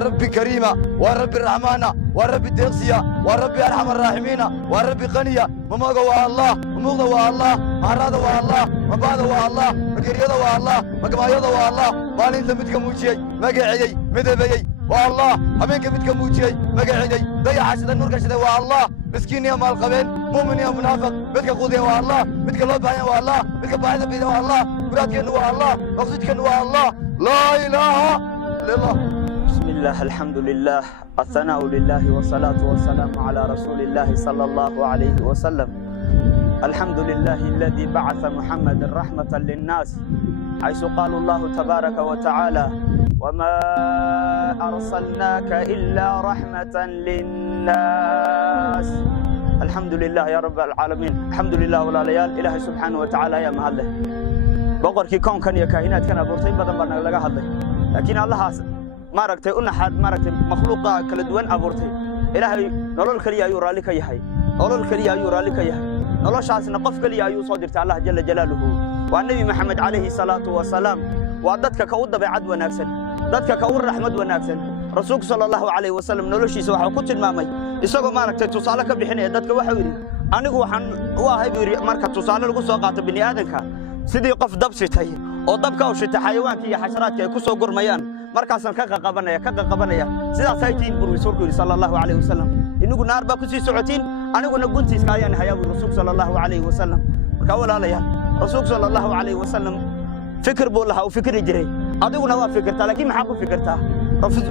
وربي كريمة وربي الرحمن وربي الدقسية وربي أرحم الراحمين وربي غنية ممغوا الله ممغوا الله معراض الله مبعد الله مكريض الله مقبايض الله مالين ذمتك موجي مقعي مذبي والله أمينك بدك موجي مقعي ضيع عشد النور كشد والله مسكين يا مال قبل مؤمن يا منافق بدك خذي والله بدك الله بعين والله بدك بعين بيده والله مرادك إنه الله مقصودك إنه الله لا إله إلا الله. بسم الله الحمد لله الثناء لله والصلاة والسلام على رسول الله صلى الله عليه وسلم. الحمد لله الذي بعث محمد رحمة للناس حيث قال الله تبارك وتعالى وما أرسلناك إلا رحمة للناس. الحمد لله يا رب العالمين. الحمد لله ولا ليال إله سبحانه وتعالى يا مهله بقولك كون كان يا كائنات كان أبورتين بدن بدن لقى هذا لكن الله ما ركتي قلنا حد ما ركتي مخلوقة كل دوان أبورتي إلهي نقول الكريا يورا لك يحيي نقول الكريا يورا لك يحيي نقول شخص نقف كريا يصادر الله جل جلاله والنبي محمد عليه الصلاة والسلام وعدتك كود بعد ونفسن ضدك كور رحمة ونفسن رسولك صلى الله عليه وسلم نقول شيء سواء كنت المامي يسوق ما ركتي تصالك بحني ضدك وحوري أنا جو حن واهي بيري مركز تصال القصة قات بني آدمك سيدي قف دبستي أو دبك أو شت حيوانك يا حشراتك يكسو قرميان markaasan ka qabanaya sidaas ay tiin buru rasuulku sallallahu alayhi wasallam inagu naar ba ku sii socotiin aniguna guntiiska ayaan hayaa rasuulku sallallahu alayhi wasallam marka walaalayaal rasuulku sallallahu alayhi wasallam fikir buu lahaa oo fikir jiray adiguna waa fikirtaa laakiin maxaa ku fikirtaa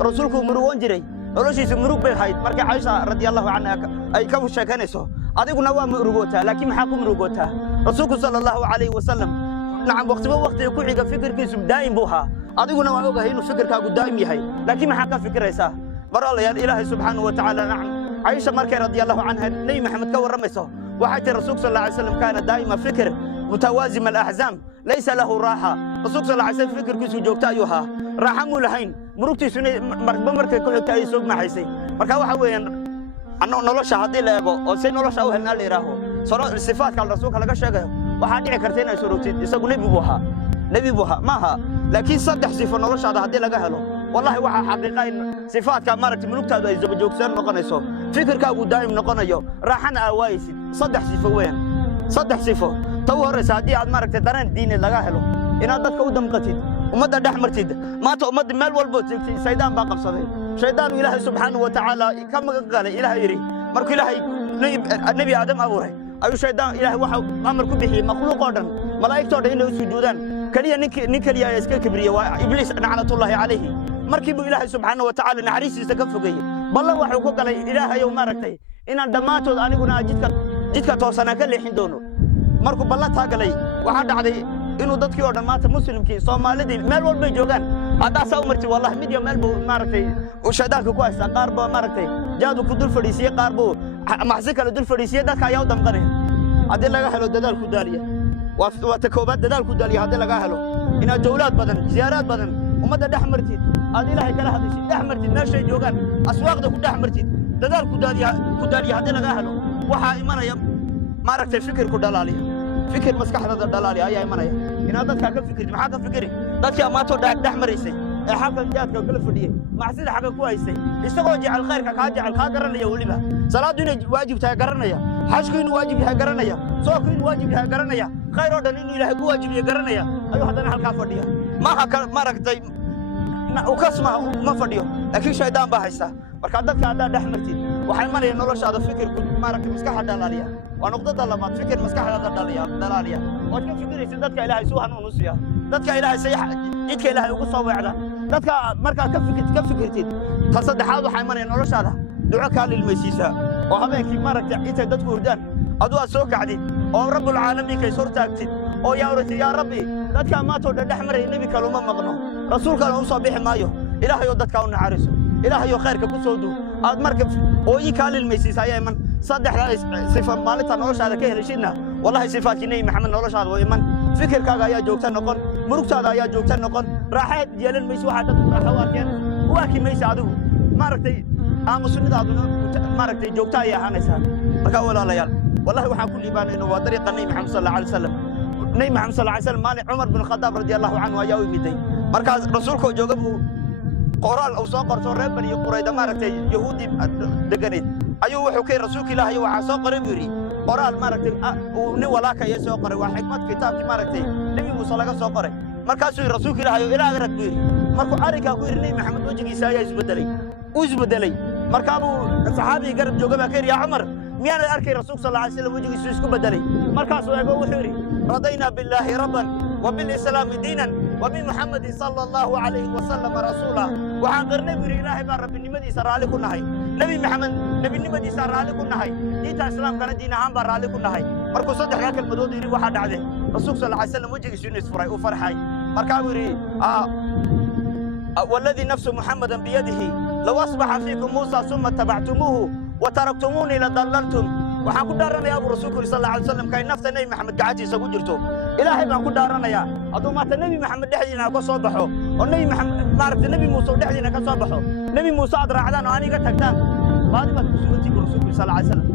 rasuulku murugoon jiray noloshiisa murug bay hayd marka Aisha radiyallahu anha ay ka sheekanayso adiguna waa murugoota laakiin maxaa ku murugoota rasuulku sallallahu alayhi wasallam nacam waqti ku xiga fikirkiisu daa'im buu ahaa adiguna waa ogahay inuu fikirkaagu daa'im yahay laakiin maxaa ka fikiraysaa baraalayaal ilaahay subxaanahu wa ta'aala nacam Aisha markay radiyallahu anha nabi maxamed ka waramayso waxay tii rasuulku sallallahu alayhi wasallam kaana daa'ima fikr mutawaazim al-ahzam laysa lahu raaha rasuulku sallallahu alayhi wasallam fikirkiisu joogta ayuu ahaa raaxa mu lahayn murugtiisu markay ku xigtay ay soo maxaysay marka waxa weeyaan anoo nolosha hadii la eego oo si nolosha u helnaa leeraho sifaadka rasuulka laga sheegayo waxa dhici karta inay soo rogtid isagu nabi buha maaha laakiin saddex sifo noloshaada hadii laga helo wallahi waxa xaqiiqayn sifaadka maragti mulugtaadu ay soo joogsan noqonayso fikirkaagu daa'im noqonayo raaxana aawaysid saddex sifo weyn saddex sifo taw horeysa hadii aad maragti dareen diin laga helo inaad dadka u damqatid umada dhaxmartid maanta umada meel walba joogtay saydaan baa qabsaday shaydaan ilaahay subhanahu wa ta'ala kama galay ilaahay yiri markuu ilaahay nabi aadam abuuray ayu shaydaan ilaahay waxa amar ku bixiyay makhluuq oo dhan malaa'iktood inay u sujuudaan kaliya nin kaliya iska kibriyo waa ibliis nacnatullahi alayhi markii buu ilaahay subhanahu wa ta'ala naxariistiisa ka fogeeyay ballan waxa ku galay ilaahay oo maaragtay inaan dhamaatood aniguna jidka toosana ka leexin doono markuu ballan taagalay waxa dhacday inuu dadkii oo dhamaata muslimkii Soomaalidii meel walba joogan hadaa soo martay wallahi mid iyo meel buu maaragtay oo shaydaanka ku haysta qaar baa maaragtay jaadu ku dul fadhiisay qaar buu maxsi kala dul fadhiisay dadka ayaa u damqanay hadii laga helo dadaal ku daaliya وتكوبات دلال كودالي هذا لقى هلو إن جولات بدن زيارات بدن ومدى دحمرتيد هذه لها كلا هذا شيء دحمرتيد ما شيء جوجان أسواق ده كدحمرتيد دلال كودالي هذا لقى هلو وحا إيمانا يم ما ركت الفكر كدلالي فكر مسكح هذا الدلالي أي إيمانا يم إن هذا كان فكر ما حاجة فكري ذاتي ما تو دحمريسي حاجة جات كل فدية ما حسيت حاجة كويسة استوى جعل خير كحاجة على خاطرنا يا ولبها صلاة دين واجب تهجرنا يا حشكين واجب يهجرنا يا سوقين واجب يهجرنا يا خير ودن إنه إله واجب يهجرنا يا أيوة هذا نحل كافردية ما ركتي وكسمة ما فديه لكن شيطان بحسه مركادك هذا دحمرتي وحيمان ينورش هذا فكر ما ركت مسكح دلالية ونقطة دلالات فكر مسكح هذا دلالية وكيف فكر يسدك إلهي سوها ونصيا ذاتك إلهي سيح إيدك إلهي وقصة وعدا ذاتك مركا كفكرتي تصدق هذا حيمان ينورش هذا دعاك للمسيسة وهذاك مرك إنت دتك وردان أدوا سوق عديد أو رب العالمين كي صورت أكتد أو يا ورثي يا ربي ذاتك ما تود دحمر النبي كلمة مغنو رسول كلام صبيح مايو إلهي ودتك ونعرسه إلهي خيرك كسودو أد مركب أو يكال المسيسة يا من صدق صفة مالتها نورش هذا كه رشينا والله صفات نبي محمد نورش هذا وإيمان فكر كذا يا جوكتان نقول مركز هذا يا جوكتان نقول راحت جيلن ميسوا حتى راح واكين واكي ميس عدو مركتي مسلمين هذول مركتي جوكتا يا حنسا مركا ولا ليال والله وحا كل يبان انه طريق النبي محمد صلى الله عليه وسلم النبي محمد صلى الله عليه وسلم مالك عمر بن الخطاب رضي الله عنه يا ويمدي مركا رسولك جوغبو qoraal uu soo qorto reer bani qurayda maaragtay yahuudi deganeed ayuu wuxuu kay rasuulka ilaahay waxa soo qoray buu yiri qoraal maaragtay uu nin walaaka ay soo qoray waa xikmad kitaabki maaragtay nabi muuse laga soo qoray markaasuu rasuulka ilaahay ilaahay rag buu yiri markuu ariga ku yiri nabi maxamed wajigiisa ayaa isbedelay markaabuu saxaabi garab jooga baa kariya Umar miyaan arkay rasuulka sallallahu alayhi wasallam wajigiisa isku bedelay markaasuu eego wuxuu yiri radayna billahi rabban wa bil islam diinan wa bi muhammad sallallahu alayhi wasallam rasuula waxaan qarnay buu ilaahay baa rabbinimadiisa raali ku nahay nabi maxamed nabinimadiisa raali ku nahay diinta islaamkana diin ahaan baa raali ku nahay markuu saddex kalmadood yiri waxa dhacday rasuulka sallallahu alayhi wasallam wajigiisa inuu isfuray oo farxay markaa buu yiri والذي نفس محمد بيده لو أصبح فيكم موسى ثم اتبعتموه وتركتموني لضللتم waxaan ku dhaaranayaa abu rasuulku sallallahu alayhi wasallam kay nafta nabi maxamed gacantiisa ku jirto ilaahay baan ku dhaaranayaa adoo maanta nabi maxamed dhexdiina ka soo baxo oo nabi maxamed maaragtay nabi muuse dhexdiina ka soo baxo nabi muuse aad raacdaan oo aniga tagtaan baadi baad ku sugantii rasuulku sallallahu alayhi wasallam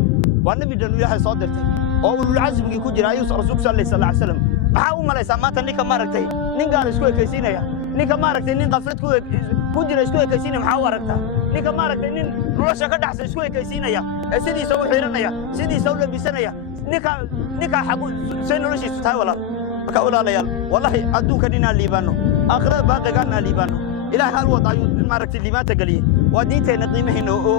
waa nabi dhan ilaahay soo dirtay oo ulul azmiga ku jira ayuu rasuulku sallallahu alayhi wasallam maxaa u malaysaa maanta ninka maaragtay nin gaar isku ekaysiinaya ninka maaragtay nin qaflad ku jira isku ekaysiinaya maxaa u aragtaa ninka maaragtay nin nolosha ka dhaxsan isku ekaysiinaya ee sidiisa u xiranaya sidiisa u labisanaya ninka xagu seen noloshiisu tahay marka walaalayaal wallahi adduunka inaan liibaano aakhirada baaqigaana liibaano ilaahay hal wad ayuu maaragtay liibaanta galiyay waa diinteena qiimaheena oo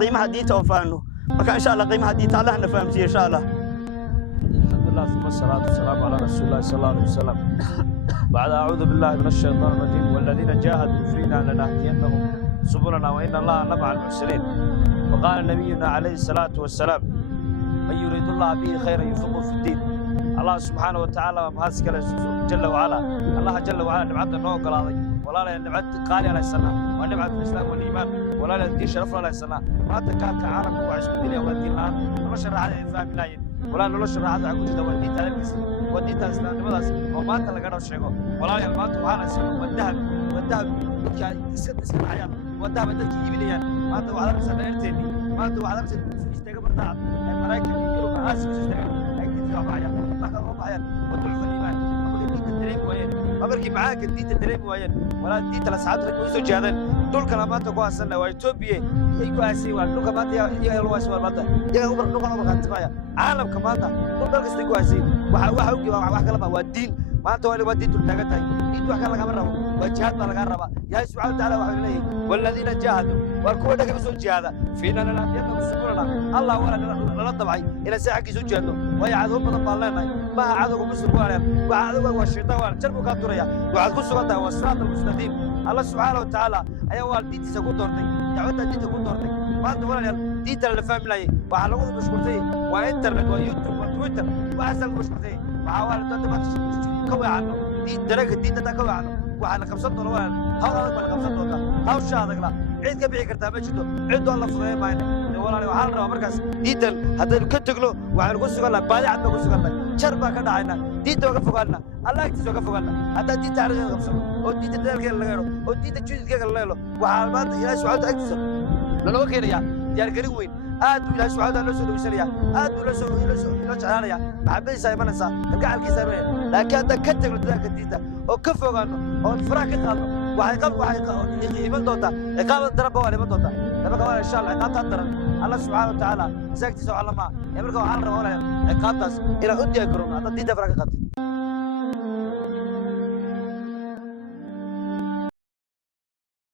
qiimaha diinta oo faano marka insha Allah qiimaha diinta Allah na fahamsiyo insha Allah alhamdulillah thumma salatu wassalamu ala rasulillah sallallahu alaihi wasallam بعد أعوذ بالله من الشيطان الرجيم والذين جاهدوا فينا لنهدينهم سبلنا وإن الله مع المحسنين وقال نبينا عليه الصلاة والسلام من يريد الله به خيرا يفقه في الدين الله سبحانه وتعالى مهاسك جل وعلا الله جل وعلا نبعث النوع قلاضي ولا لا نبعث قالي على السنة ونبعث الإسلام والإيمان ولا لا ندي شرفنا على السنة ما تكاد كعالم وعشق الدنيا والدين الآن نشر على إفهام لاين ولا نشر على عقود ودي تلبس ودي تسلم نبضس وما أنت لقنا الشيء ولا يلمات وعلى سن والذهب اسكت الحياة والذهب بدك يبليان ما أنت وعلى سنة تاني ما أنت وعلى سنة استجاب الرعب المراكب يجروا مهاسب استجاب أي تدفع معايا ما كانوا معايا وضعف الإيمان أقول دي تدريب وين ما بركي معاك دي تدريب وين ولا دي تلسعات لك ويسو جهدان دول كلامات قوة سنة ويتوبية يكو أسي والدول كمات يا الواس والمات يا أمر دول كلام غاتفايا عالم كمات دول دول كستيكو أسي وحوكي وحكي لما والدين ما أنت ولا ودي تلتقطها دي توحكي لك مرة وجهاد لك الربا يا سبحانه وتعالى وحي والذين جاهدوا والكوة لك بسوء جهادا فينا لنهدينهم سبلنا الله ولا نلطبعي إلى ساعة كيسو جهدوا ويعذهم بضب الله ما عذوكم بسرقوا عليهم وعذوكم والشيطان والجربوا كابتوريا وعذكم سبحانه والصراط المستقيم الله سبحانه وتعالى أيها والديتي سكون دورتي دعوتها ديتي سكون دورتي ما أنت ولا ديتي اللي فاهم لي وعلقوا مشكلتي وإنترنت ويوتيوب وتويتر وأحسن مشكلتي وعوالي تنتبه كوي عنه دي درجة دي تكوي عنه وعلى 5 دولار هذا ولا 5 دولار هاو شادك لا عيد كبيع كرتا ما جدو عيد والله فضيه ما هنا ولا وحال ربا مركز ديتل هذا كتغلو وعلى كو سغلا باادي عاد كو سغلا شربا كدعينا ديتو كفغالنا الله يكتسو كفغالنا هذا ديت عرض خمسه او ديت دالك لا غيرو او ديت جيدك لا لو وحال ما الى سعود اكتسو لو كيريا ديار غري وين aad ila suuxada la soo dhawsanaya aad ila jeclaanaya maxaabay saymanaysa kalgacalkiisa ma laakiin hada ka tagno dadka diinta oo ka fogaano oo faraha ka qaadno waxay qiiman doontaa iqaamada daraba wala ma doontaa laba kawaa insha Allah iqaamta daran Allah subhanahu wa ta'ala sagtiisa walama marka waxaan rabaa iqaamtaas ila u diyaar garowna hada diinta faraha ka qaad